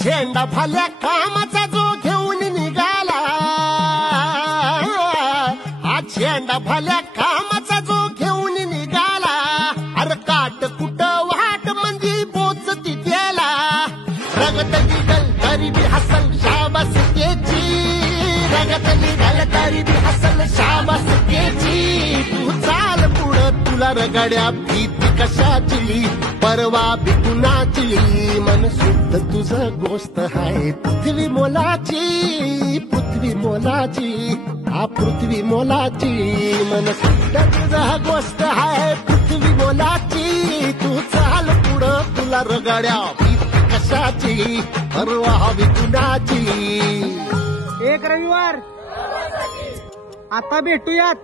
झेंडा भाल्या कामाचा जो घेऊन निघाला, हा झेंडा भाल्या कामाचा जो घेऊन निघाला, अरे काट कुट वाट म्हणजे बोचती त्याला, रगत निघल तरी बी हसल शाबास त्याची, रगत निघल तरी बी हसल शाबास त्याची. तू चाल पुढं तुला रगड्या भीती कशाची, परवा भी कुणाची, मन शुद्ध तुझं गोष्ट आहे पृथ्वी मोलाची, पृथ्वी मोलाची, हा पृथ्वी मोलाची, मन शुद्ध तुझं गोष्ट आहे पृथ्वी मोलाची. तू चाल पुढं तुला रगड्या भीती कशाची, परवा भी कुणाची. एक रविवार आता भेटूयात.